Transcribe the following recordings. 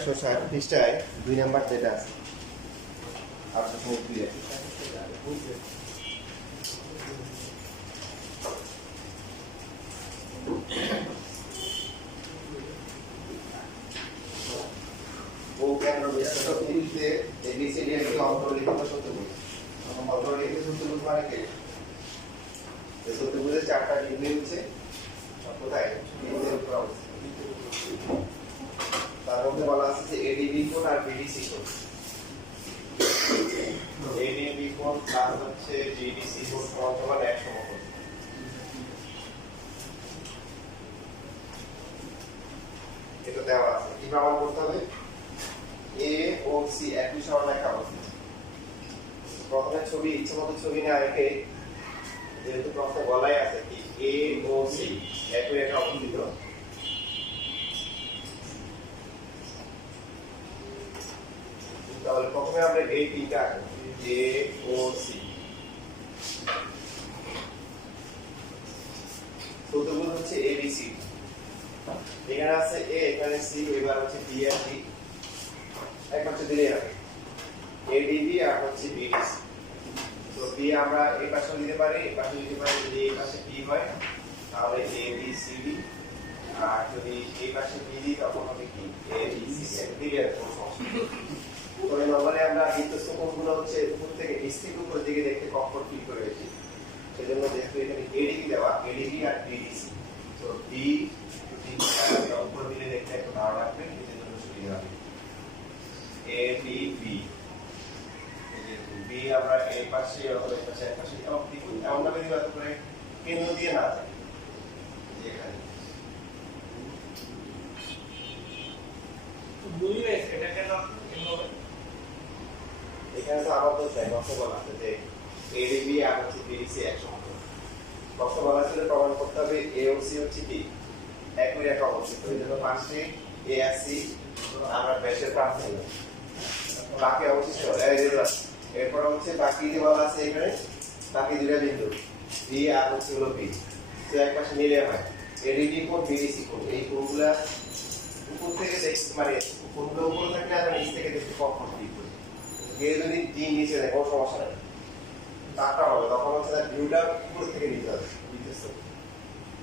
160 পৃষ্ঠায় 2 নাম্বার যেটা আছে 8.2 ও কেন বিস্তৃত তিনটে এবিসিডি এর অন্তর্লিখিত সূত্রগুলো অন্তর্লিখিত সূত্রগুলো মানে কি এই সূত্রগুলোর চারটা ডিগ্রি হচ্ছে কোথায় তিনটের উপর অবস্থিত তার মধ্যে বলা আছে যে এডিবি কোণ আর বিডিসি কোণ এডিবি কোণ প্লাস হচ্ছে বিডিসি কোণ সমান 1 সমকোণ এটা দেওয়া আছে কি প্রমাণ করতে হবে এ ও সি একই সরলরেখা অবস্থিত প্রথমে ছবি ইচ্ছামতো ছবি না এঁকে যেহেতু প্রশ্নে বলাই আছে কি এ ও সি একই রেখা অবস্থিত তাহলে প্রথমে আমরা এই তিনটা আঁকব এ ও সি সূত্রগুলো হচ্ছে এ বি সি এখানে আছে এ এখানে সি এবার হচ্ছে বি আর ডি এক হচ্ছে দিলে হবে এডিবি আর হচ্ছে বিডিসি তো বি আমরা এই পাশে দিতে পারি এই পাশে দিতে পারি যদি এই পাশে বি হয় তাহলে এ বি সি ডি আর যদি এই পাশে বি দিই তখন হবে কি এ বি সি দিলে কোনো সমস্যা নেই তবে নরমালি আমরা বৃত্তস্থ কোণগুলো হচ্ছে উপর থেকে নিচ থেকে উপরের দিকে দেখতে কমফোর্ট ফিল করে বেশি সেজন্য যেহেতু এখানে এডিবি দেওয়া এডিবি আর বিডিসি তো বি তিনটা উপর দিলে দেখতে একটু ভালো লাগবে সেজন্য সুবিধা হবে এ বি বি বি আমরা এই পাশে অথবা এই পাশে এক পাশে এমন ভাবে দিব যাতে করে কেন্দ্র দিয়ে না যায় এখানে বুঝলে এটা কেন হবে এখানে তো আবার তো প্রশ্ন বলা আছে যে এডিবি আর হচ্ছে বিডিসি এক সমকোণ প্রশ্ন বলা ছিল প্রমাণ করতে হবে এ ও সি হচ্ছে কি একই রেখা অবস্থিত এই জন্য পাশে এ আর সি আমরা ব্যাসের প্রান্ত নিলাম বাকি অবশিষ্ট এরপর হচ্ছে বাকি যে বলা আছে এখানে বাকি দুটো বিন্দু বি আর হচ্ছে হলো বি তো এক পাশে মিলে হয় এডিবি কোণ বিডিসি কোণ এই কোণগুলা উপর থেকে দেখতে মানে কোণগুলো উপরে থাকলে আর নিচ থেকে দেখতে কখন ঠিক হবে এর যদি ডি নিচে দেয় কোনো সমস্যা নেই তারটা হবে তখন হচ্ছে তার ভিউটা উপর থেকে নিতে হবে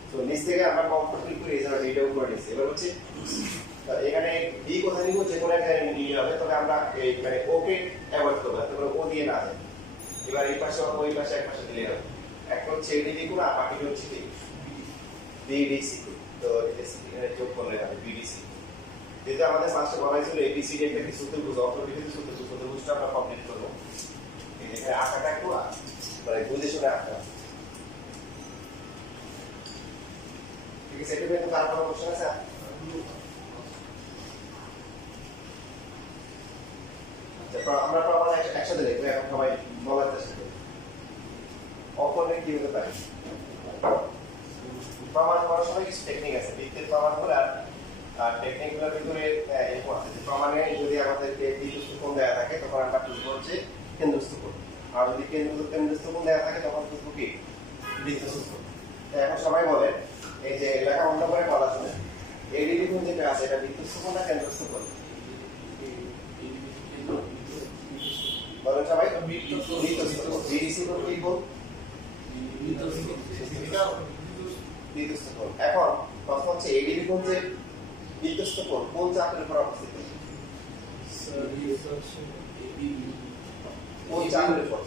তো নিচ থেকে আমরা কমফোর্ট ফিল করি এছাড়া ডিটা উপরে নিচে এবার হচ্ছে এখানে বি কোথায় নিব যে কোনো একটা নিয়ে হবে তবে আমরা এই মানে ওকে অ্যাভয়েড করব তাহলে ও দিয়ে না যায় এবার এই পাশে ওই পাশে এক পাশে দিলে হবে একটা হচ্ছে এডিবি কোণ আর বাকিটা হচ্ছে কি বিডিসি তো এখানে যোগ করলে হবে বিডিসি যেটা আমাদের ফার্স্টে বলা হয়েছিল এবিসিডি একটা কি সূত্রগুলো অন্তর্লিখিত সূত্রগুলো আমরা কমপ্লিট করব এই যে আঁকাটা একটু মানে বুঝে শুনে আঁকা ঠিক আছে এটা কিন্তু কার কোনো কোশ্চেন আছে আমরা প্রমাণ একসাথে দেখবো এখন সবাই বলার চেষ্টা করি অপরে কি হতে পারে প্রমাণ করার সময় কিছু টেকনিক আছে বৃত্তের প্রমাণগুলো আর টেকনিকগুলোর ভিতরে এরকম আছে যে প্রমাণে যদি আমাদেরকে বৃত্তস্থ কোণ দেওয়া থাকে তখন আমরা বুঝবো হচ্ছে কেন্দ্রস্থ কোণ আর যদি কেন্দ্রস্থ কোণ দেওয়া থাকে তখন বুঝবো কি বৃত্তস্থ কোণ এখন সবাই বলেন এই যে লেখা বন্ধ করে বলা শুনে এডিবি কোণ যেটা আছে এটা বৃত্তস্থ কোণ না কেন্দ্রস্থ কোণ বলেন সবাই বৃত্তস্থ বিডিসি কোণ কি কোণ বৃত্তস্থ কোণ এখন প্রশ্ন হচ্ছে এডিবি কোণ যে বৃত্তস্থ কোণ কোন চাপের উপর অবস্থিত কোন চাপের উপর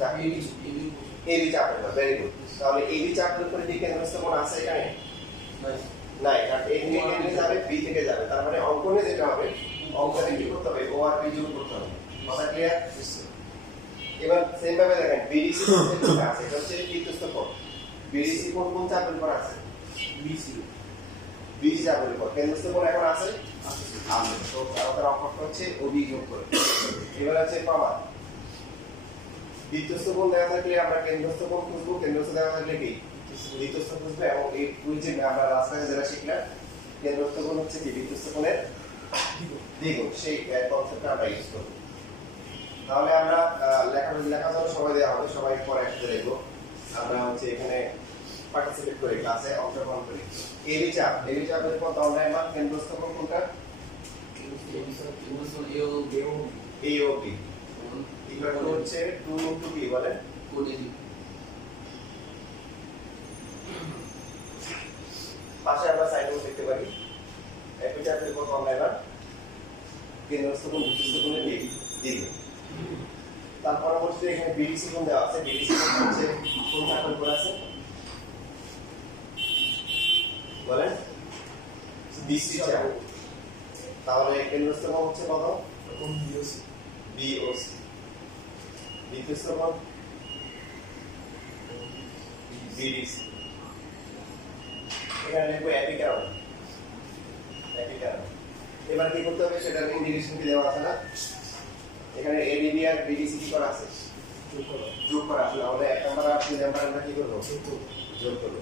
এবি চাপের উপর ভেরি গুড তাহলে এবি চাপের উপরে কি কেন্দ্রস্থ কোণ আছে এখানে নাই কারণ এ থেকে কেন্দ্রে যাবে বি থেকে যাবে তার মানে অঙ্কনে যেটা হবে অঙ্কনে কি করতে হবে ও আর বি যোগ করতে হবে কথা ক্লিয়ার এবার সেম ভাবে দেখেন বিডিসি কোণ আছে এটা হচ্ছে বৃত্তস্থ কোণ বিডিসি কোণ কোন চাপের উপর আছে বিসি বিসি চাপের উপর কেন্দ্রস্থ কোণ এখন আছে তো আমাদের অঙ্কটা হচ্ছে ওবি যোগ করে এবার আছে প্রমাণ বৃত্তস্থ কোণ দেওয়া থাকলে আমরা কেন্দ্রস্থ কোণ খুঁজবো কেন্দ্রস্থ দেওয়া থাকলে কি বৃত্তস্থ খুঁজবো এবং এই কুইজে আমরা রাস্তায় যেটা শিখলাম কেন্দ্রস্থ কোণ হচ্ছে কি বৃত্তস্থ কোণের দ্বিগুণ সেই কনসেপ্টটা আমরা ইউজ করবো তাহলে আমরা লেখাগুলো সবাই দেওয়া হবে সবাই পরে একসাথে দেখবো আমরা হচ্ছে এখানে পার্টিসিপেট করি ক্লাসে অংশগ্রহণ করি এবি চাপের পর দণ্ডায়মান কেন্দ্রস্থ কোণ কোনটা ইমোশন এও এ ও বি ইকুয়াল টু হচ্ছে 2 ইনটু বি বলেন কোডে দি পাশে আমরা সাইড নোট দেখতে পারি এপিটা আপনি কত আমরা এবার কেন্দ্রস্থ কোণ বিশিষ্ট কোণে দিই তার পরবর্তীতে এখানে বিডিসি কোণ দেওয়া আছে বিডিসি কোণ হচ্ছে কোন থাকার উপর আছে বলেন বিসি চাপ তাহলে কেন্দ্রস্থ কোণ হচ্ছে কত কোন বিওসি বিওসি দ্বিতীয়স্থ কোণ বিডিসি এখানে লিখবো এপিকারণ এবার কি করতে হবে সেটা ইন্ডিকেশন কি দেওয়া আছে না এখানে এডিবি আর বিডিসি কি করা আছে যোগ করা আছে তাহলে 1 নাম্বার আর 2 নাম্বার আমরা কি করব যোগ করব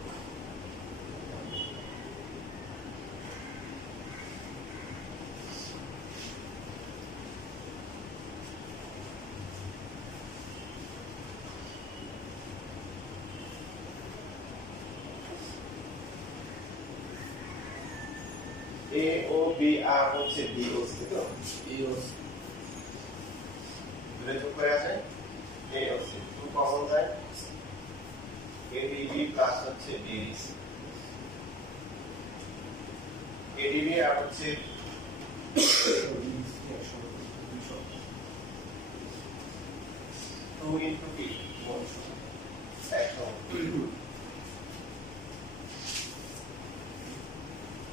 এ ও বি আর হচ্ছে বি ও সি তো এও দুটো যোগ করে আছে এ ও সি 2 কমন যায় এডিবি প্লাস হচ্ছে বিডিসি এডিবি আর হচ্ছে 2 ইনটু পি 100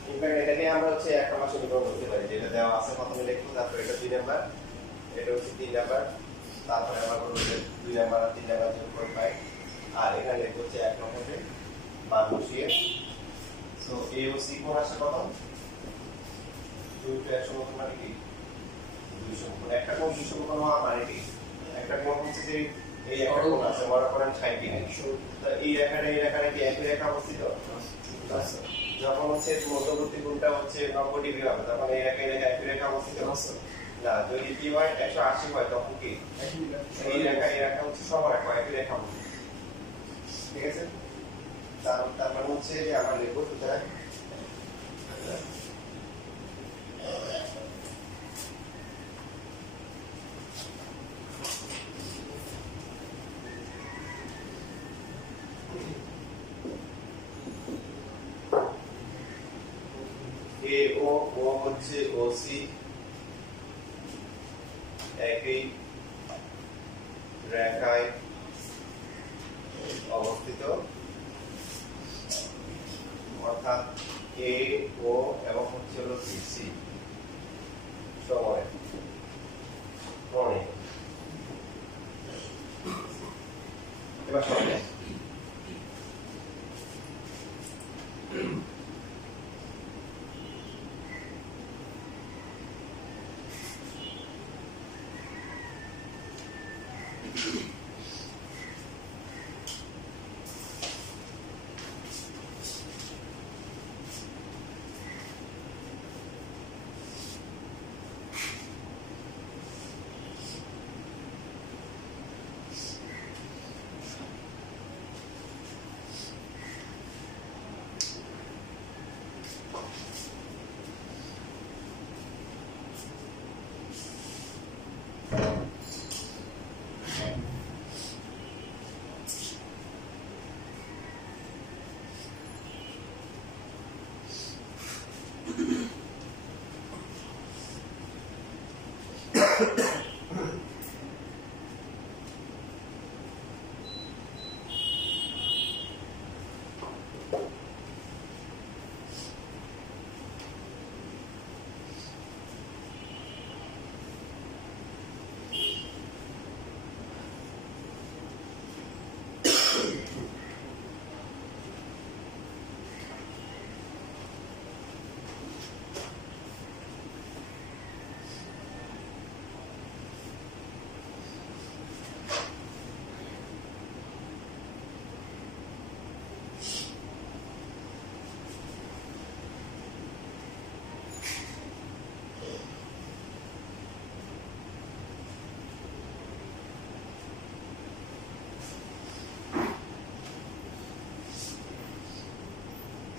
ইনফ্যাক্ট এটাকে আমরা হচ্ছে একটা মাসে বিভাগ করতে পারি যেটা দেওয়া আছে প্রথমে লিখবো তারপর এটা 2 নাম্বার এটা হচ্ছে 3 নাম্বার তারপরে আমরা করব 2 নাম্বার আর 3 নাম্বার যোগ করে পাই আর এখানে লিখবো হচ্ছে 1 নম্বরে মান বসিয়ে সো এ ও সি কোণ আসে কত 2 টো 100 মত মানে কি 200 কোণ একটা কোণ 200 কোণ হওয়া মানে কি একটা কোণ হচ্ছে যে এই একটা কোণ আছে মনে করেন 60 ডিগ্রি তো এই রেখাটা কি একই রেখা অবস্থিত আছে যখন হচ্ছে মধ্যবর্তী কোণটা হচ্ছে 90 ডিগ্রি হবে তখন এই রেখা একই রেখা অবস্থিত আছে না যদি পি হয় 180 হয় তখন কি এই রেখা হচ্ছে সমান একই রেখা অবস্থিত ঠিক আছে তার মানে হচ্ছে যে আমরা লিখব সুতরাং এ ও হচ্ছে ওসি একই রেখায় অবস্থিত অর্থাৎ এ ও এবং হচ্ছে হলো সি সময় এবার সময়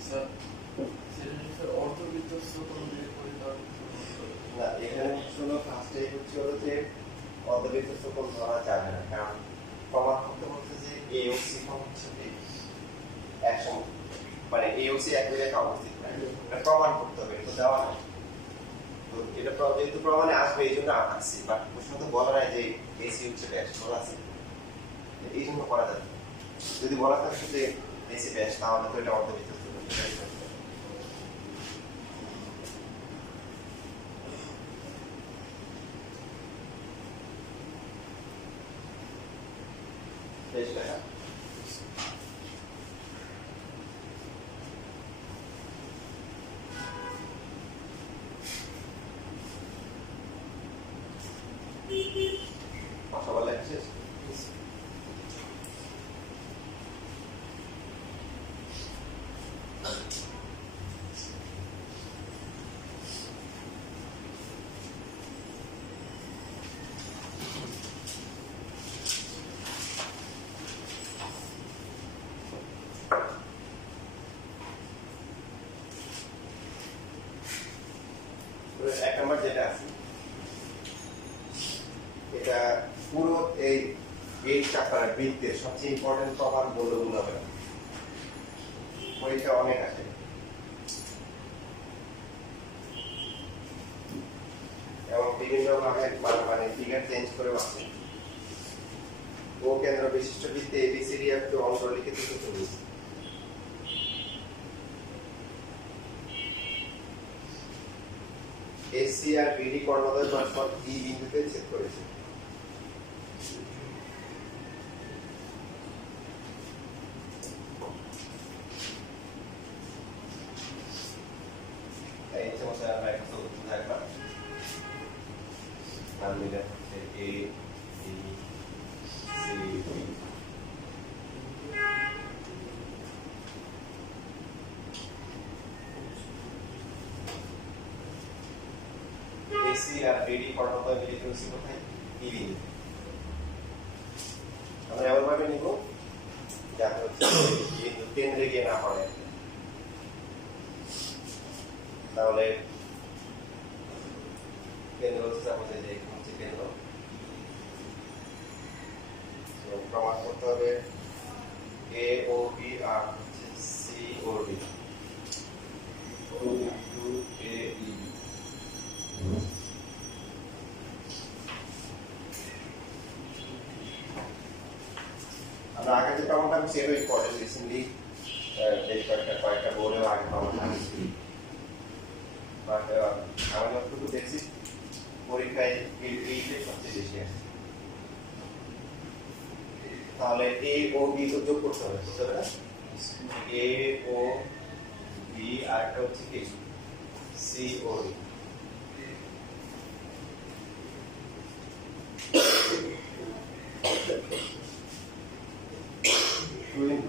স্যার অর্থবিত্ত না এখানে হলো ফার্স্টে হলো যে অর্ধবৃত্তস্থ কোণ ধরা যাবে না, কারণ প্রমাণ করতে বলতে যে এ ও সি কোণ হচ্ছে কি এক সম, মানে এ ও সি একই রেখা অবস্থিত, এটা প্রমাণ করতে হবে, এটা দেওয়া নাই। তো এটা যেহেতু প্রমাণে আসবে এই জন্য আসছি, বাট প্রশ্ন তো বলা নাই যে এসি হচ্ছে ব্যাস, বলা আছে এই জন্য করা যাবে। যদি বলা থাকে যে এসি ব্যাস, তাহলে তো এটা অর্ধবৃত্তস্থ কোণ। বেশ লেখা সবার লেখা শেষ। এক নম্বর যেটা আছে, এটা পুরো এই চ্যাপ্টারের বৃত্তের সবচেয়ে ইম্পর্টেন্ট প্রমাণ বলে মনে হবে, পরীক্ষা অনেক আছে। এবং বিভিন্ন ভাবে মানে ফিগার চেঞ্জ করে আছে। ও কেন্দ্র বিশিষ্ট বৃত্তে এবিসিডি একটু অঙ্ক লিখিত সূত্র দিয়েছে। এসি আর বিডি কর্ণদ্বয় পরস্পর ই বিন্দুতে ছেদ করেছে। এই সমস্যা আমরা একটা সূত্র দেখলাম, নাম দিলে হচ্ছে A B C D. AC R BD কর্ণদ্বয় মিলিত হচ্ছে কোথায়? ই বিন্দু। আমরা এমন ভাবে নিব যাতে হচ্ছে বিন্দু কেন্দ্রে গিয়ে না পড়ে, তাহলে কেন্দ্র হচ্ছে আমাদের যে এখানে হচ্ছে কেন্দ্র। প্রমাণ করতে হবে এ ও বি আর হচ্ছে সি ও ডি। আমরা আগে যে প্রমাণটা আমি সেটাই ইম্পর্টেন্ট, রিসেন্টলি বেশ কয়েকটা বোর্ডেও আগে প্রমাণটা আসছি, বাট আমি যতটুকু দেখছি পরীক্ষায় এইটাই সবচেয়ে বেশি আসছে। তাহলে এ ও বি তো যোগ করতে হবে, বুঝতে হবে না? এ ও বি আর একটা হচ্ছে কি সি ও ডি।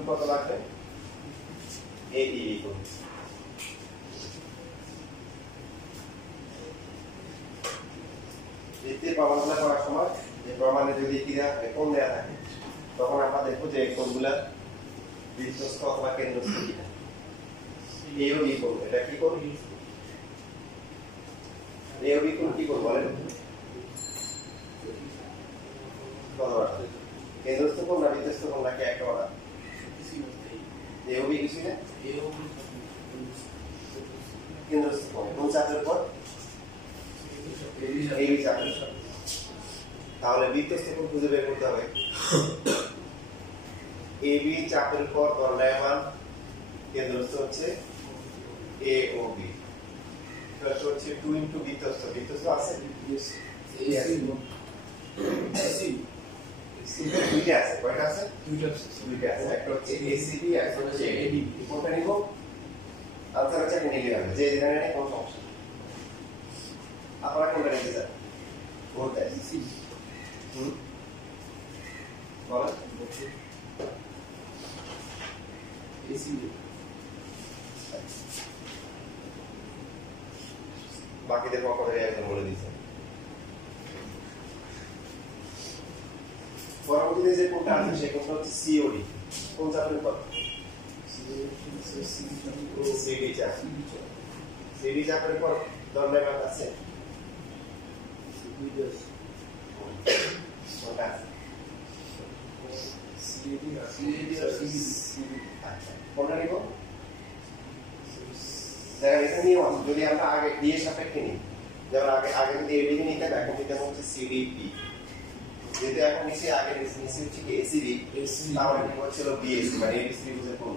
কত লাগবে? এ ই ইকুয়াল বৃত্তের প্রমাণগুলো করার সময় যে প্রমাণে যদি কি দেওয়া থাকে, কোণ দেওয়া থাকে, তখন আমরা দেখবো যে কোণগুলা বৃত্তস্থ অথবা কেন্দ্রস্থ কিনা। এ ও বি কোণ, এটা কি কোণ? এ ও বি কোণ কি কোণ বলেন? কেন্দ্রস্থ কোণ না বৃত্তস্থ কোণ নাকি একটা বলা? এ ও বি কিছু না, কেন্দ্রস্থ কোণ। কোন চাপের উপর? এই চাপের। তাহলে বৃত্তস্থ কোণ খুঁজে বের করতে হবে। এ বি চাপের উপর দণ্ডায়মান, কেন্দ্রস্থ হচ্ছে এ ও বি। এটা হচ্ছে 2 ইনটু বৃত্তস্থ। বৃত্তস্থ আছে? দুইটা আছে। কয়টা আছে? দুইটা আছে। একটা হচ্ছে এসিবি, একটা হচ্ছে এডি। কোনটা নিব? আনসার হচ্ছে একটা নিলে হবে, যে যেখানে নেই কোনো সমস্যা। আপনারা কোনটা নিতে চান? কোনটা? বলেন। বাকিদের পক্ষ থেকে একজন বলে দিয়েছেন। পরবর্তীতে যে কোনটা আছে সেই কোনটা হচ্ছে সিওডি। কোন চাপের উপর? সিডি চাপ। সিডি চাপের উপর দণ্ডায়মান আছে। কোনটা আছে? আচ্ছা কোনটা নিব? দেখেন এখানে নিয়ম আছে, যদি আমরা আগে ডি এর সাপেক্ষে নিই, যেমন আগে যদি এডিবি নিতাম, এখন নিতাম হচ্ছে সিডিপি। যেহেতু এখন নিচে আগে নিচে হচ্ছে কি এসিবি, তাহলে কি হচ্ছিল বিএসসি, মানে এডিসি বুঝে কোন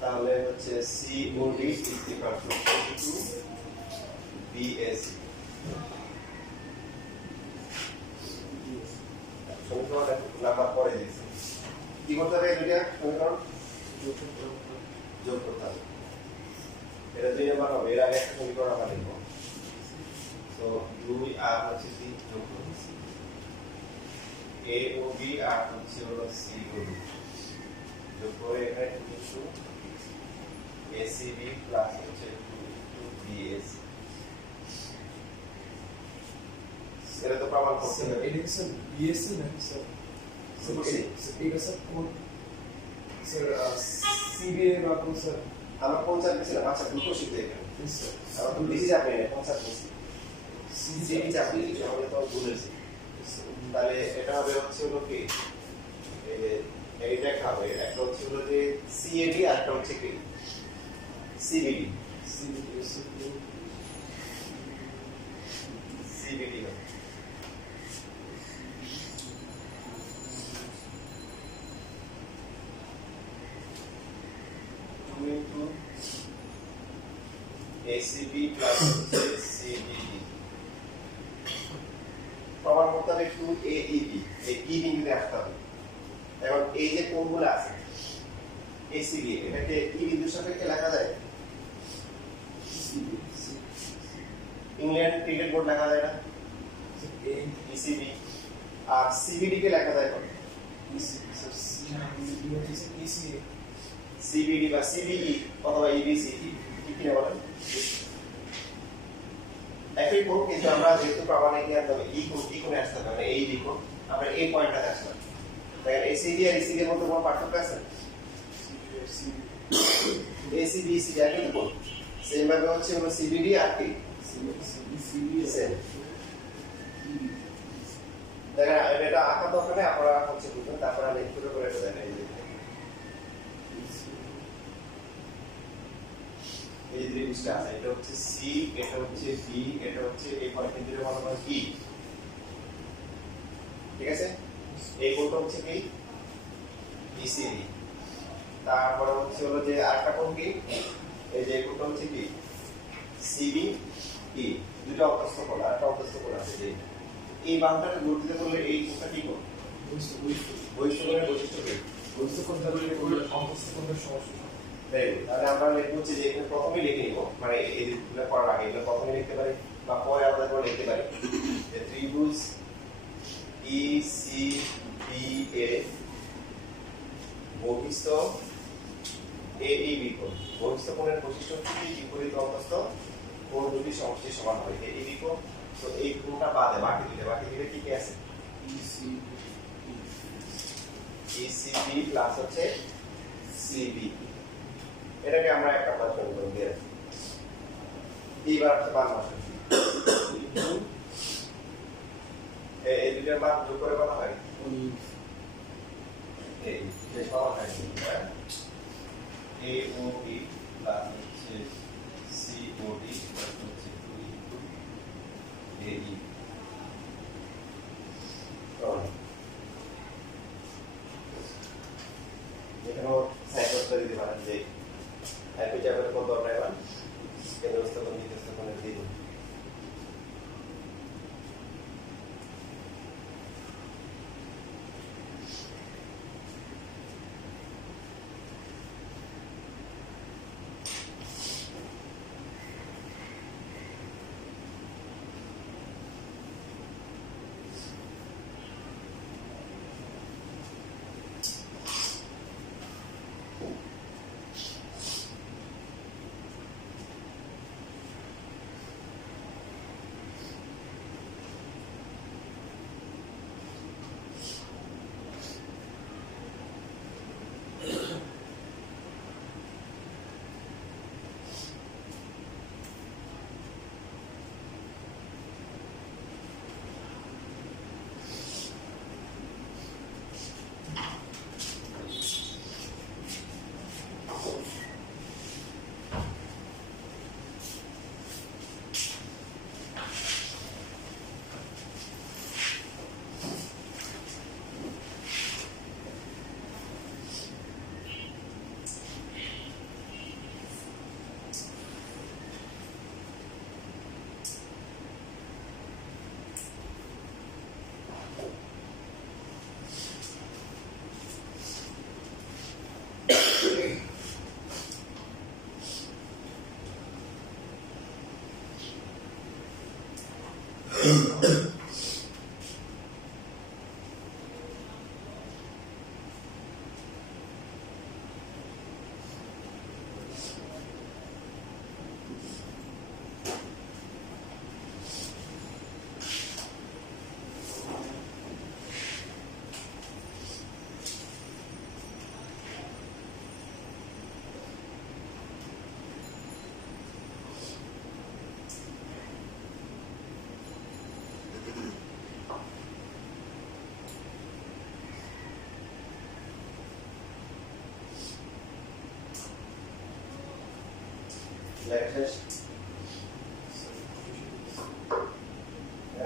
তাহলে হচ্ছে COD is equal to BSc. সমীকরণ নাম্বার পরে দিয়েছি, কি করতে হবে? দুইটা সমীকরণ যোগ করতে হবে। এটা 2 নাম্বার হবে, এর আগে একটা সমীকরণ আমরা লিখব। তো 2 আর হচ্ছে 3 যোগ করতেছি, এ ও বি আর হচ্ছে হলো সি ও ডি যোগ করে এখানে 2 ইনটু এসিবি প্লাস হচ্ছে 2 ইনটু বিএসসি। এটা তো প্রমাণ করতে হবে। এটা স্যার বিএসসি না স্যার? এটা স্যার কোন স্যার সিবি এর বাপু স্যার? আমরা 50 দিয়েছিলাম। আচ্ছা দুটো শিখতে এখানে স্যার আমরা তো বেশি চাপ নেই, 50 দিয়েছি। সিবি চাপ দিয়েছি, আমাদের তো ভুলেছি। তাহলে এটা হবে হচ্ছে হলো কি, এই যে এইটা খাবে, একটা হচ্ছে হলো যে সিএডি আর একটা হচ্ছে কি সিবিডি। সিবিডি হবে into ACB plus CBD। প্রমাণ করতে হবে 2AEB, এই E বিন্দুতে আসতে হবে। এখন এই যে কোণগুলো আছে ACB, এটাকে E বিন্দুর সাপেক্ষে লেখা যায়? ইংল্যান্ড ক্রিকেট বোর্ড লেখা যায় না? ECB। আর CBD কে লেখা যায় কত? CBD বা CBE অথবা EBC, কি কি বলেন? একই কোণ, কিন্তু আমরা যেহেতু প্রমাণে কি আনতে হবে, ই কোণে আসতে হবে, মানে এই কোণ, আমরা এই পয়েন্টটাতে আসলাম। দেখেন ACB আর ECB এর মধ্যে কোনো পার্থক্য আছে? ACB ECB একই কোণ, সেম ভাবে হচ্ছে হলো CBD আর কি সেম। দেখেন এটা আঁকা দরকার নেই, আপনারা হচ্ছে বুঝবেন, তারপর আমি একটু করে এটা দেখেন। এই যে জিনিসটা আছে, এটা হচ্ছে সি, এটা হচ্ছে বি, এটা হচ্ছে এই পয়েন্ট থেকে বলা হয় ই। ঠিক আছে, এই কোণটা হচ্ছে কি ইসিবি। তারপরে হচ্ছে হলো যে আরেকটা কোণ কি, এই যে কোণটা হচ্ছে কি সিবি ই। দুটো অন্তস্থ কোণ, আরেকটা অন্তস্থ কোণ আছে। যে এই বাহুটাকে জোর দিতে বললে এই কোণটা কি কোণ? বহিষ্ঠ কোণের বৈশিষ্ট্য কি? তাহলে আমরা লিখবো যে এখানে প্রথমেই লিখে নিব, মানে এই যেগুলো করার আগে এগুলো প্রথমে লিখতে পারি বা পরে আলাদা করে লিখতে পারি যে ত্রিভুজ ECBA বহিস্থ AEB কোণ। বহিস্থ কোণের বৈশিষ্ট্য হচ্ছে কি বিপরীত অন্তস্থ কোণ দুটি সমষ্টির সমান হয়, AEB কোণ। তো এই কোণটা বাদে বাকি দিলে কি কি আছে? ECB প্লাস হচ্ছে CB। এটাকে আমরা একটা পাঁচ সমীকরণ দিয়ে রাখি। এইবার হচ্ছে মান মাস এই দুইটার মান যোগ করে কত হয়? এই যে সমান হয় AOB প্লাস হচ্ছে COD প্লাস হচ্ছে 2 ইনটু AE। এখানেও সাইড দিতে পারেন যে একই জায়গায় কত দরকার হয় কেন্দ্রস্থ কোণ দ্বিতীয়স্থ কোণের দিন।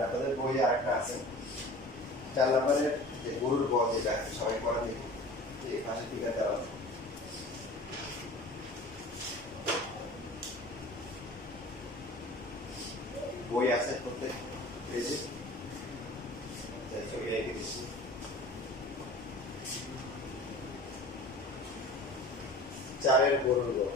আপনাদের বইয়ে আরেকটা আছে 4 নম্বরের যে গরুর বল যেটা সবাই পড়া দেখি এই পাশে টিকা দেওয়া আছে। বই আছে প্রত্যেক পেজে ছবি রেখে দিচ্ছি। চারের গরুর বল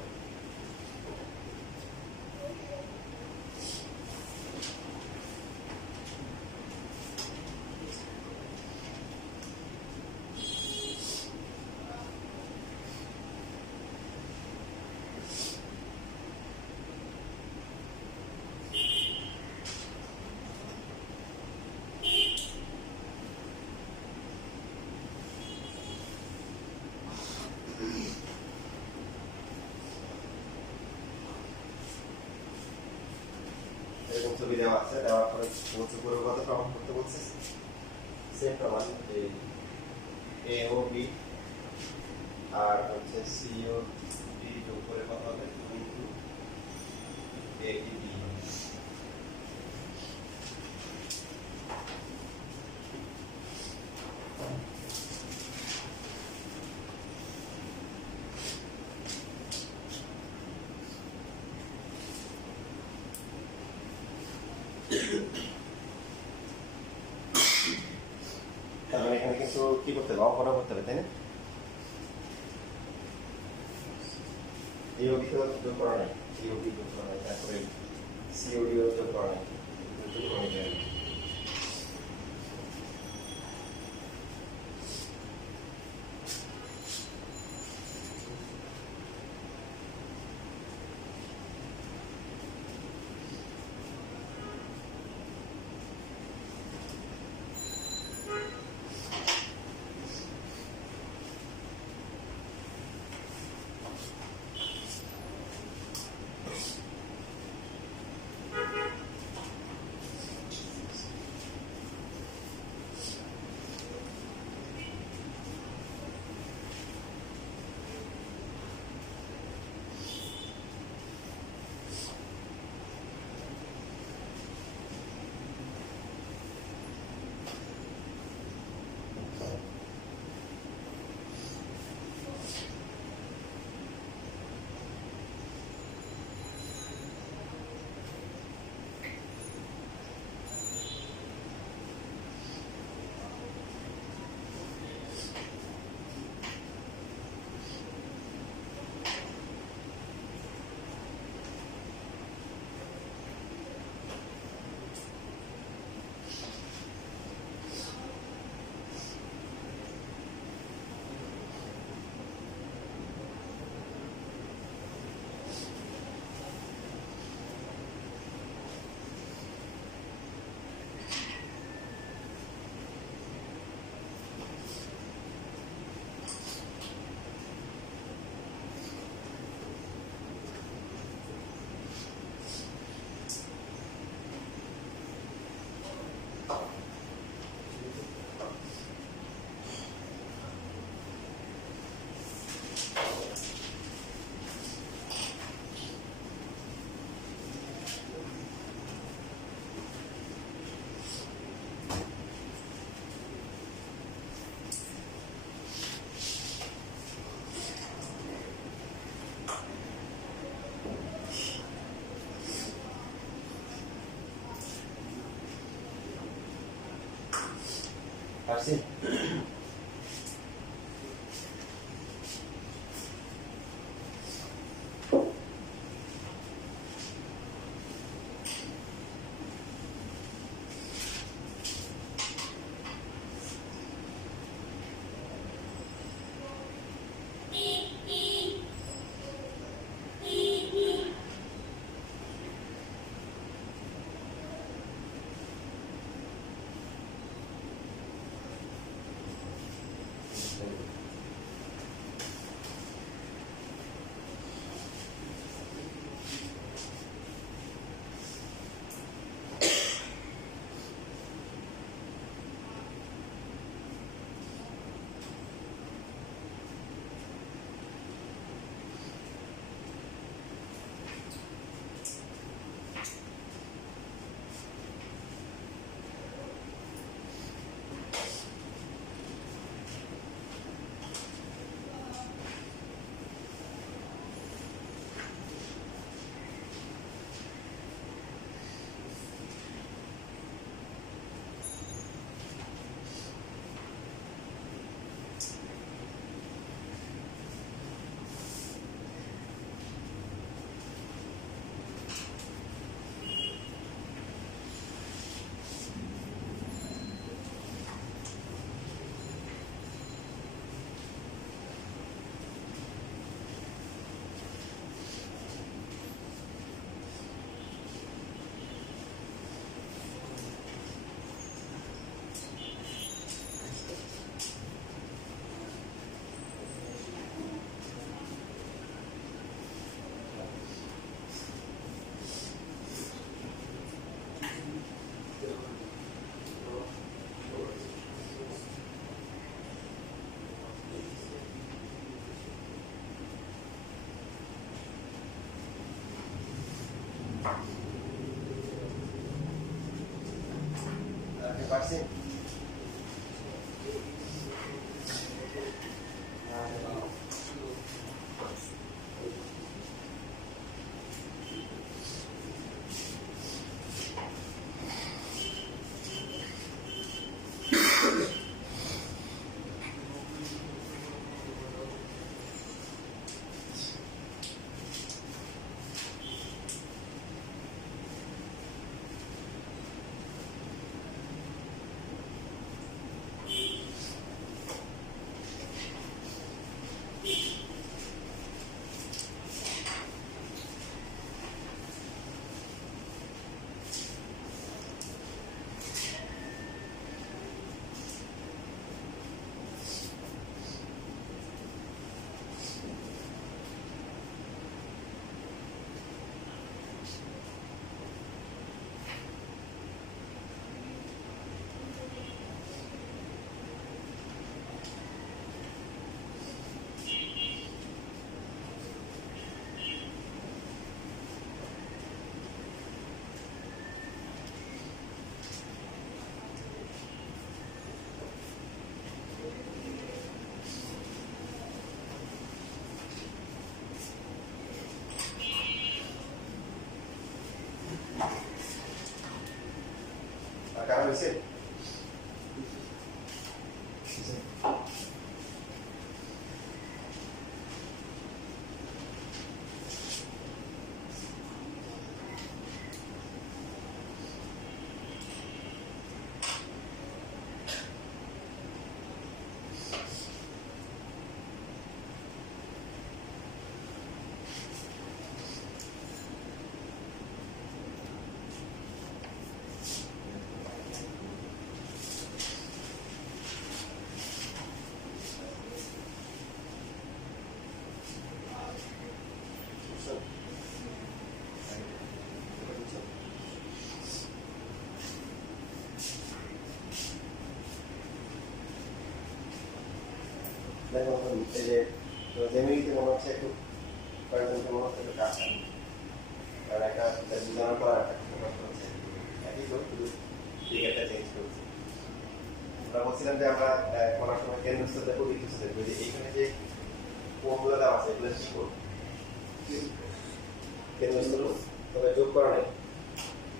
এরকম ছবি দেওয়া আছে, দেওয়ার পরে বলছে গরুর কথা প্রমাণ করতে বলছে সেম প্রমাণ এ ও বি আর হচ্ছে সি ও ডি যোগ করে কত হবে ইনটু এ বি বি। তার মানে এখানে কিন্তু কি করতে হবে অঙ্কটা করতে হবে তাই না? ইওবি তো যোগ করা নাই, ইওবি যোগ করা নাই, তারপরে সিওডি যোগ করা নাই, যোগ করে নিতে হবে। পারছি? পারছি কারণ হয়েছে দেখো এই যে জেমিনিতে মনে হচ্ছে একটু কয়েকজনকে মনে হচ্ছে একটু কাজ কারণ একটা বোঝানোর পর একই তো শুধু ক্রিকেটটা চেঞ্জ করছি আমরা বলছিলাম যে আমরা করার সময় কেন্দ্রস্থ দেখবো বিদ্যুৎ দেখবো যে এইখানে যে কোণগুলো দেওয়া আছে এগুলো কি করবো কেন্দ্রস্থ তবে যোগ করা নেই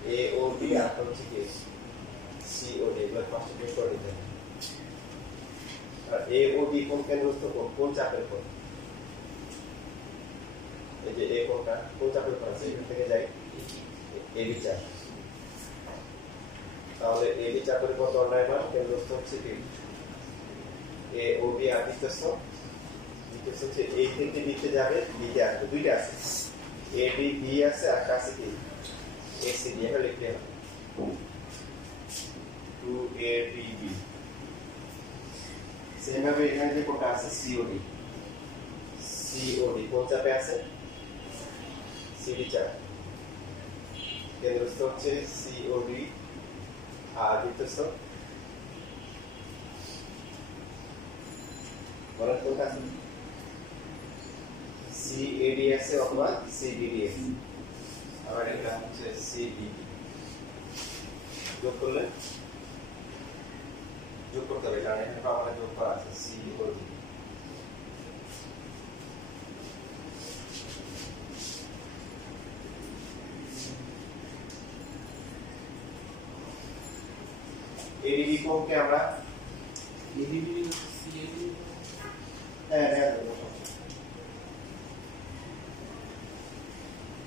এ ও ডি আর হচ্ছে কি সি ও ডি এগুলো পাঁচটা যোগ করে নিতে হবে এ ও ডি কোন কেন্দ্রস্থ কোণ কোন চাপের কোণ এই যে এ কোণটা কোন চাপের কোণ আছে এখান থেকে যাই এ বি চাপ তাহলে এ বি চাপের কোণ দণ্ডায়মান কেন্দ্রস্থ হচ্ছে কি এ ও বি আর বৃত্তস্থ হচ্ছে এই থেকে দিতে যাবে দিতে আসবে দুইটা আছে এ বি বি আছে আর কাছে কি এ সি ডি এটা লিখতে হবে 2 এ বি বি সেম ভাবে এখানে যে কোণটা আছে সিওডি কোন চাপে আছে সিডি চাপ কেন্দ্রস্থ হচ্ছে সিওডি আর বৃত্তস্থ বলেন কোনটা আছে সিএডি আছে অথবা সিডিডি আছে আবার এটা হচ্ছে সিডিডি যোগ করলে যোগ করতে হবে কারণ এখানে আমাদের যোগ করা আছে সিওডি এডিবি কোণকে আমরা এডিবি সিএডি হ্যাঁ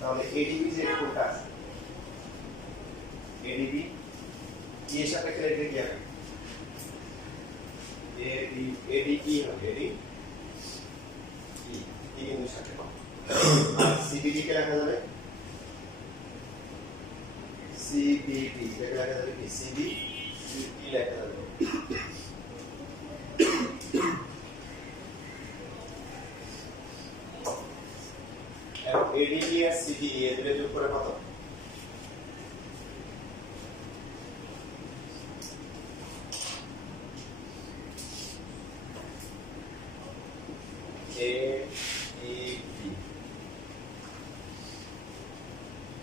তাহলে এডিবি যে কোণটা আছে এডিবি কি এর সাথে লিখলে কি হবে এডি কি হবে এডি কি কিন্তু সাথে আর সিবিডি কে লেখা যাবে সিবিডি কে লেখা যাবে কি সিবি কি লেখা যাবে এবং এডিবি আর সিডি এদের যোগ করে কত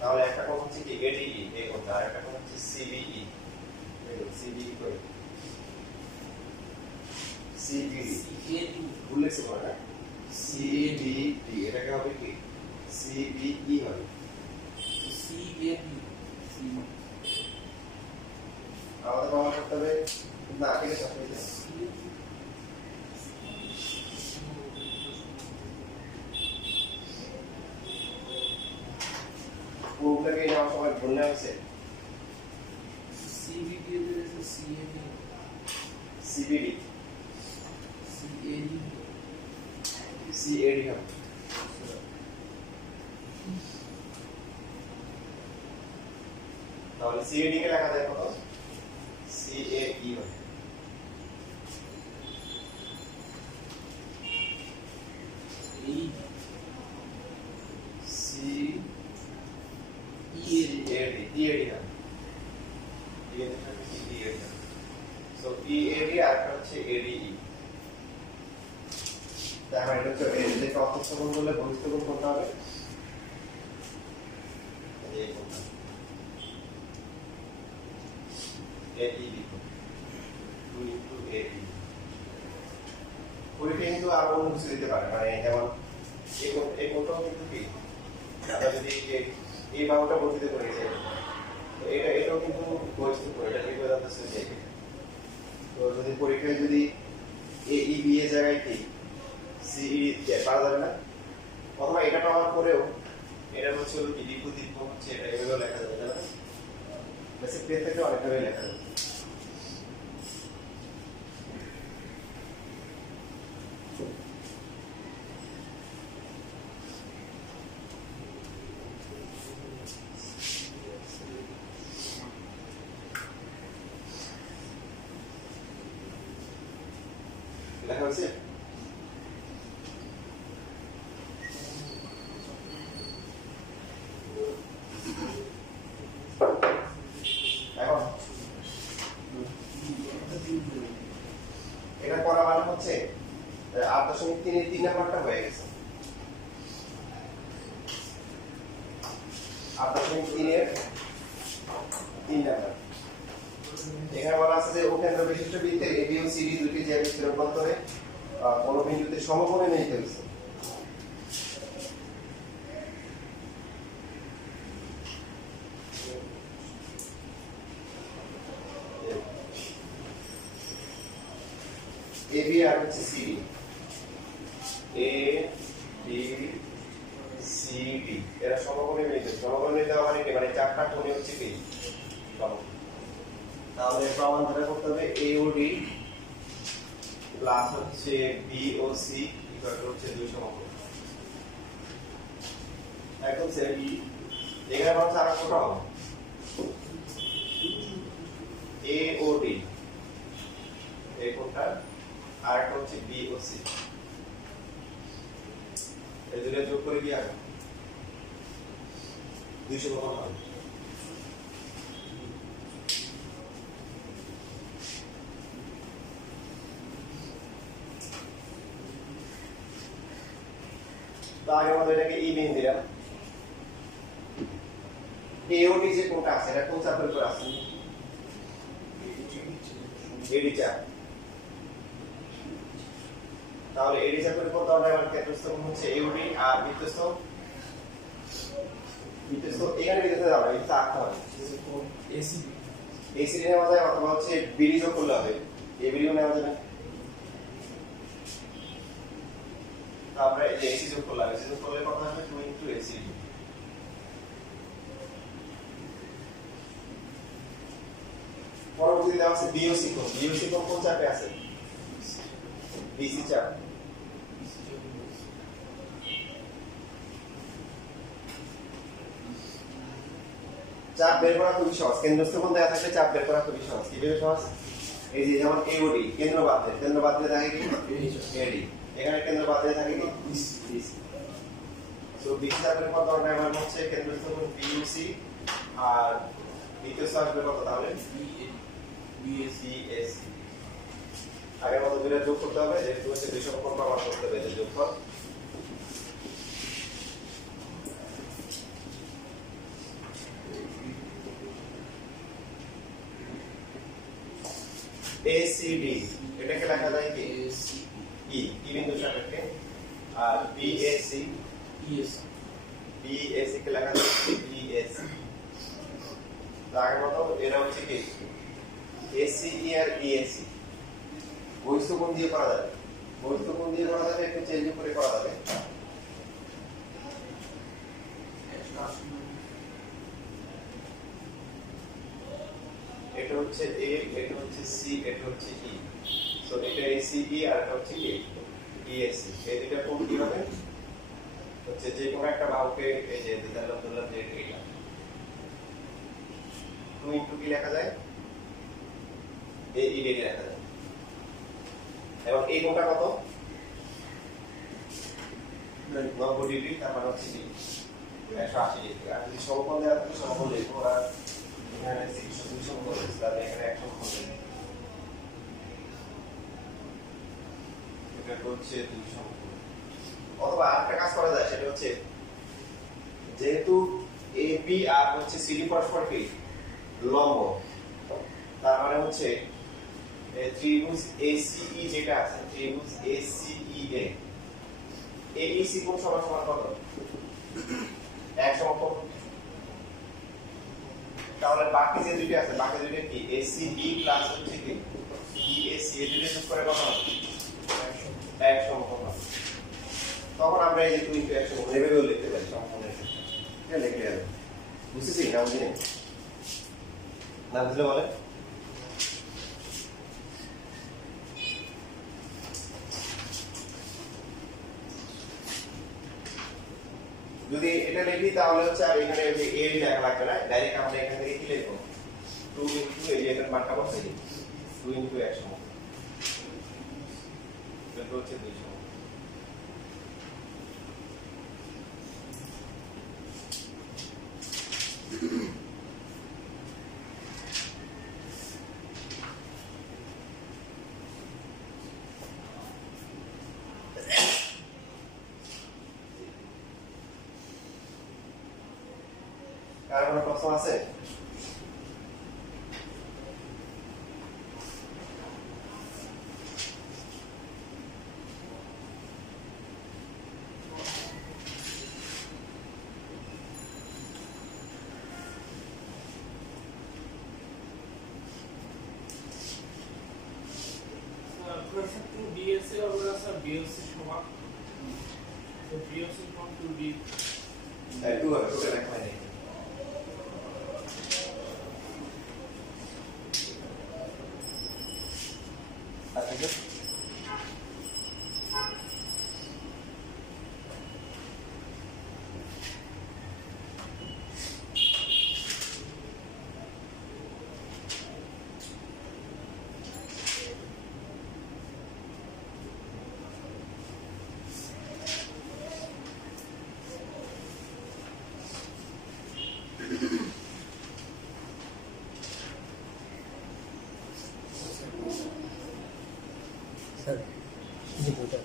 তাহলে একটা কোণ হচ্ছে কি এডিই এই কোণটা আর একটা কোণ হচ্ছে সিবিই সিবি কই সিবিডি সিএডি উল্লেখ করে না সিবিডি এটাকে হবে কি সিবিই হবে সিএডি আমাদের প্রমাণ করতে হবে না ঠিক আছে কোনটাকে নেওয়ার সময় ভুল নেওয়া হয়েছে সিবিডি এর সিএডি সিবিডি সিএডি সিএডি হবে তাহলে সিএডি কে লেখা যায় কত সিএই হবে এই সি ইএডি ইএডি হবে ইএডি হবে ইএডি সো ইএডি আর একটা হচ্ছে এডিই তাহলে এটা হচ্ছে এডিকে অর্থস্থগন বলে বহিস্থগন করতে হবে এই কোনটা এডি লিখো 2 ইনটু এডি পরীক্ষা কিন্তু আরো অন্য কিছু দিতে পারে মানে যেমন এই কোনটাও কিন্তু কি আমরা যদি এই বাহুটা বর্ধিত করে যাই তো এটাও কিন্তু বহিস্থ করে এটা লিখে দাঁড়াচ্ছে যে তো যদি পরীক্ষায় যদি এ ই বি এর জায়গায় কি সি ই পাওয়া যাবে না অথবা এটা পাওয়ার পরেও এটা হচ্ছে হলো কি দীর্ঘ দীর্ঘ হচ্ছে এটা এভাবে লেখা যাবে না বেসিক পেজ থেকে অনেকভাবে লেখা যাবে লেখা হয়েছে এখন এটা করা মানে হচ্ছে 8.3 এর 3 নাম্বারটা হয়ে গেছে 8.3 এর 3 নাম্বার এখানে বলা আছে যে অকেন্দ্র বিশিষ্ট বৃত্তের এবি ও সিডি দুটি যে বিস্তৃত অন্তরে কোন বিন্দুতে সমকোণে নিহিত হয়েছে এবি আর হচ্ছে সিডি এ বি সিডি এরা সমকোণে নিহিত সমকোণে নিহিত মানে কি মানে চারটা কোণে হচ্ছে কি সমকোণ তাহলে প্রমাণ ধরে করতে হবে এ ও ডি প্লাস হচ্ছে B O C equal to হচ্ছে দুই সমকোণ একদম সেম এখানে বলছে আর কোনটা হবে এ ও ডি এই কোনটা আর একটা হচ্ছে বি ও সি এই দুটো যোগ করে কি হবে 200 সমকোণ হবে তো আগে আমাদের এটাকে ই বিন দিলাম এওডি যে কোনটা আছে এটা কোন চাপের উপর আছে এডি চাপ তাহলে এডি চাপের উপর তো আমরা কেন্দ্রস্থ হচ্ছে এওডি আর বৃত্তস্থ এখানে বৃত্তস্থ যাবে এটা আঁকতে হবে এসিবি এসিডি নেওয়া যায় অথবা হচ্ছে বিডি যোগ করলে হবে এবিডিও নেওয়া যাবে আমরা এই এসি যোগ করলাম এসি যোগ করলে কত হবে 2 ইনটু এসিডি পরবর্তীতে দেওয়া আছে বিওসি কোন চাপে আছে বিসি চাপ চাপ বের করা খুবই সহজ কেন্দ্রস্থ কোণ দেওয়া থাকলে চাপ বের করা খুবই সহজ কিভাবে সহজ এই যে যেমন এওডি কেন্দ্র বাদ দিয়ে থাকে কি এডি এখানে কেন্দ্র বাদ দিয়ে থাকে কি বিসি সো বিসি চাপের কত আমরা হচ্ছে কেন্দ্রস্থ কোণ বিওসি আর দ্বিতীয় আসবে কত তাহলে বিএসি আগের মতো দুটো যোগ করতে হবে যেহেতু হচ্ছে দুই সমকোণ প্রমাণ করতে হবে যে যোগফল ACD এটাকে লেখা যায় কি E কি বিন্দু সাপেক্ষে আর BAC BAC কে লেখা যায় BAC আগের মতো এরা হচ্ছে কি ACE আর EAC বহিস্থ কোণ দিয়ে করা যাবে বহিস্থ কোণ দিয়ে করা যাবে একটু চেঞ্জ করে করা যাবে এটা হচ্ছে A এটা হচ্ছে C এটা হচ্ছে E সো এটা ACE আর এটা হচ্ছে কি EAC এই দুটো কোণ কি হবে হচ্ছে যে কোনো একটা বাহুকে এই যে ধরলাম যে এটা 2 ইনটু কি লেখা যায় AED লেখা যায় এবং এই কোণটা কত 90 ডিগ্রি তার মানে হচ্ছে কি 180 ডিগ্রি আর যদি সমকোণ দেওয়া থাকে সমকোণ লিখবো আর এখানে 2 সমকোণ আছে তাহলে এখানে 1 সমকোণ দেবে এটা হচ্ছে 2 সমকোণ অথবা আরেকটা কাজ করা যায় সেটা হচ্ছে যেহেতু AB আর হচ্ছে CD পরস্পর কি লম্ব তার মানে হচ্ছে ত্রিভুজ ACE যেটা আছে ত্রিভুজ ACEA AEC কোণ সমান সমান কত 1 সমকোণ তাহলে বাকি যে দুটো আছে বাকি দুটো কি ACB প্লাস হচ্ছে কি EAC এই দুটো যোগ করে কত হবে 1 সমকোণ হবে তখন আমরা এই যে 2 ইনটু 1 সমকোণ এভাবেও লিখতে পারি সমকোণের ক্ষেত্রে এটা লিখলে হবে বুঝছিস না বুঝিনি না বুঝলে বলে যদি এটা লিখি তাহলে হচ্ছে আর এখানে যে a লেখা লাগবে না ডাইরেক্ট আমরা এখান থেকে কি লিখব 2 ইনটু এই যে এটার মানটা বসে 2 ইনটু 1 সমান এটা হচ্ছে 2 সমান কার কোনো প্রশ্ন আছে BSC और सर BSC সমান তো BSC from 2D টু লেখা নেই আচ্ছা सर जी बोलता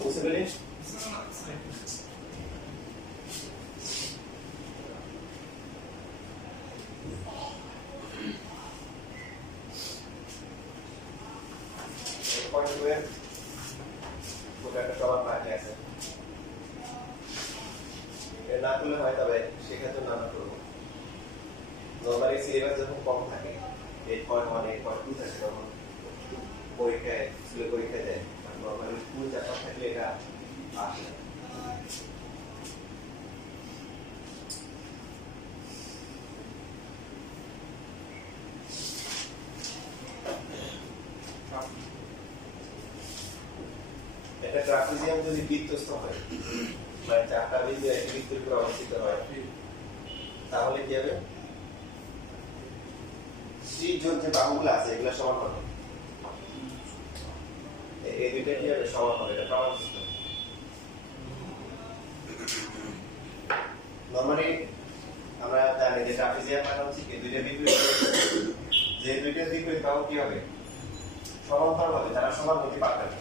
বুঝতে পেরেছ পয়েন্ট করে ওটা একটা সবার বাকি আছে এর না করলে হয় তবে সেক্ষেত্রে না করবো নর্মালি সিলেবাস যখন কম থাকে 8.1 8.2 থাকে তখন পরীক্ষায় স্কুলে পরীক্ষা দেয় নর্মালি ফুল চ্যাপ্টার থাকলে এটা আসে না একটা ট্রাপিজিয়াম যদি বৃত্তস্থ হয় মানে চারটা বিন্দু একই বৃত্তের উপর অবস্থিত হয় তাহলে কি হবে ত্রিজোড় যে বাহুগুলো আছে এগুলো সমান হবে এই দুইটা কি হবে সমান হবে এটা প্রমাণ করতে হবে নরমালি আমরা জানি যে ট্রাপিজিয়াম মানে হচ্ছে কি দুইটা বিন্দু যে যে দুইটা বিপরীত বাহু কি হবে সমান্তরাল হবে, তারা সমান হতে পারবে না।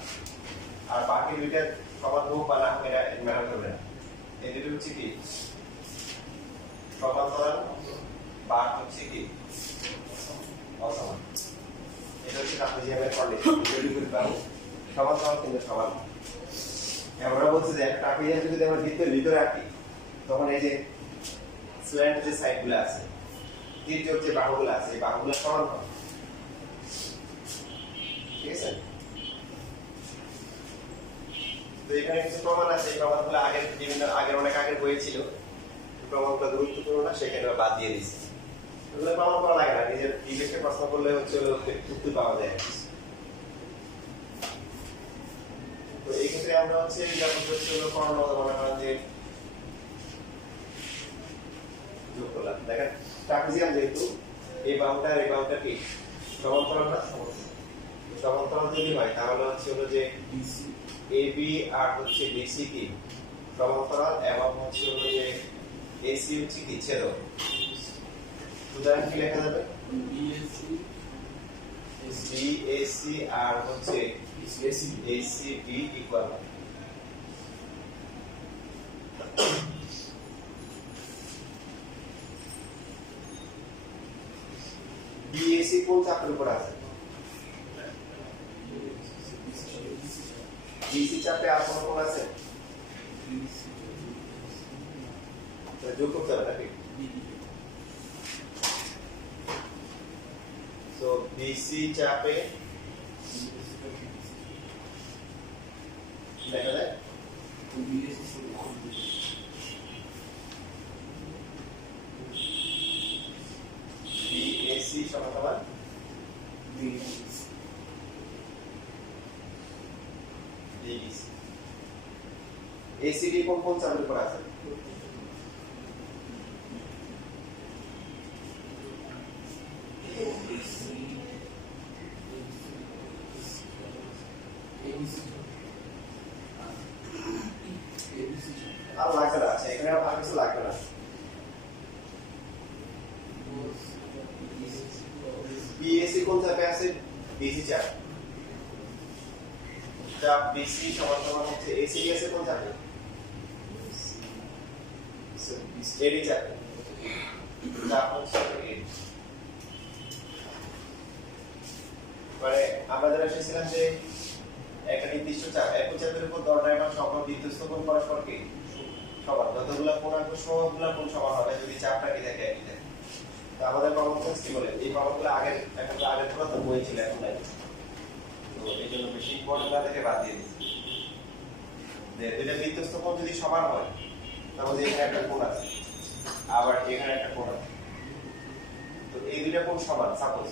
আর বাকি দুইটা সমান হোক বা না হোক এটা ম্যাটার করবে না। এই দুটো হচ্ছে কি সমান্তরাল বা হচ্ছে কি অসমান। এটা হচ্ছে ট্রাপিজিয়ামের কন্ডিশন। দুটো বিপরীত বাহু সমান্তরাল কিন্তু সমান। আমরা বলছি যে একটা ট্রাপিজিয়াম যদি আমরা বৃত্তের ভিতরে আঁকি তখন এই যে স্ল্যান্ট যে সাইডগুলো আছে, তির্যক যে বাহুগুলো আছে, এই বাহুগুলো সমান হবে। ঠিক আছে? তো এখানে কিছু প্রমাণ আছে, এই প্রমাণগুলো আগের অনেক আগের বইয়ে ছিল। প্রমাণগুলো গুরুত্বপূর্ণ না, সেখানে বাদ দিয়ে দিয়েছি। এগুলো প্রমাণ করা লাগে না, নিজের বিবেককে প্রশ্ন করলে হচ্ছে উত্তর পাওয়া যায়। তো এই ক্ষেত্রে আমরা হচ্ছে যখন হচ্ছে প্রমাণ মনে করেন যে যোগ করলাম, দেখেন ট্রাপিজিয়াম যেহেতু এই বাহুটা আর এই বাহুটা কি সমান্তরাল না, সমান্তরাল যদি হয় তাহলে হচ্ছে হলো যে এবি আর হচ্ছে বিসি কি সমান্তরাল, এবং হচ্ছে হলো যে এসি হচ্ছে কি ছেদক। সুতরাং কি লেখা যাবে বিএসি আর হচ্ছে এসি বি ইকুয়াল বিএসি কোন চাপের উপর আছে? বিসি চাপে আর কোন কোন আছে? যোগ করতে হবে নাকি? তো বিসি চাপে দেখা যায় বিএসি সমান বিবিসি। এসিডি কোন কোন চাপের উপর আছে? আর লাগবে না, আচ্ছা এখানে আর কিছু লাগবে না। বিএসি কোন চাপে আছে? বিসি চাপ। চাপ বিসি সমান সমান হচ্ছে এসিডি আছে কোন চাপে? এডি চাপে। চাপ হচ্ছে এডি। মানে আমরা যারা এসেছিলাম যে একটা নির্দিষ্ট চাপ একই চাপের উপর দরজায় বা সকল বিদ্যুৎ কোণ পরস্পর কি সমান, যতগুলো কোণাঙ্ক সবগুলো কোণ সমান হবে যদি চাপটা কি থাকে একই থাকে। তো আমাদের প্রবলেম কি বলে এই প্রবলেমগুলো আগের পুরাতন বই ছিল, এখন নাই। তো এই জন্য বেশি ইম্পর্টেন্ট না দেখে বাদ দিয়ে দিচ্ছি। যে দুইটা বিদ্যুৎ কোণ যদি সমান হয় তাহলে এখানে একটা কোণ আছে আবার এখানে একটা কোণ আছে। তো এই দুইটা কোণ সমান, সাপোজ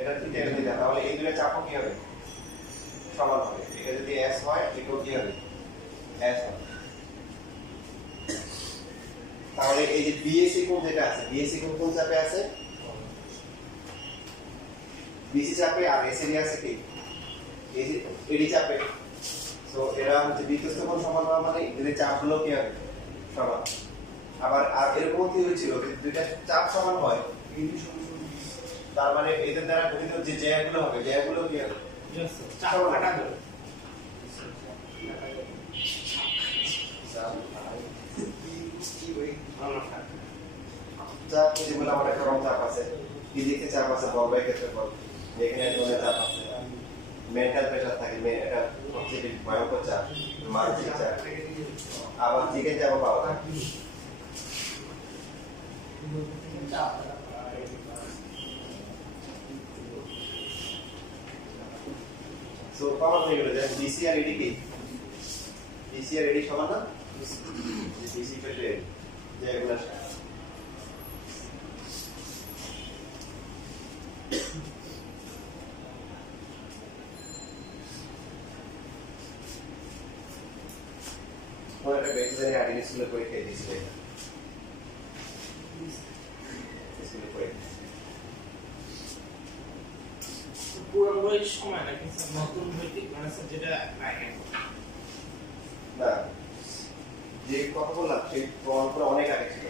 এটা থিটা এটা থিটা, তাহলে এই দুইটা চাপও কি হবে সমান হবে। এটা যদি s হয় এটাও কি হবে s হবে। তাহলে এই যে বিএসি কোণ যেটা আছে, বিএসি কোণ কোন চাপে আছে? বিসি চাপে, আর এসিডি আছে কি এডি চাপে। সো এরা হচ্ছে বিদ্যুৎ কোণ সমান হওয়া মানে এদের চাপগুলো কি হবে সমান। আবার আর এরকম কি হয়েছিল যদি দুইটা চাপ সমান হয় তার মানে এদের দ্বারা গঠিত যে জ্যাগুলো হবে জ্যাগুলো কি হবে চাপ কাটা যাবে। চাপ যেগুলো আমাদের গরম চাপ আছে, ফিজিক্সে চাপ আছে, বলবের ক্ষেত্রে বল, এখানে জলের চাপ আছে, মেন্টাল প্রেসার থাকে, এটা হচ্ছে ভয়ঙ্কর চাপ, মানসিক চাপ, আবার চিকেন চাপও পাওয়া যায়। সো প্রমাণ হয়ে গেল যে বিসি আর এডি কি বিসি আর এডি সমান না, বিসি পেটে যে এগুলা ওরা বেসিক্যালি আইডি স্কুলে পরীক্ষা দিয়েছিল স্কুলে পরীক্ষা পুরো বইয়ের সময় না, কিন্তু নতুন বইতে মানে যেটা নাই না যে কথা বললাম সেই প্রমাণ করে অনেক আগে ছিল।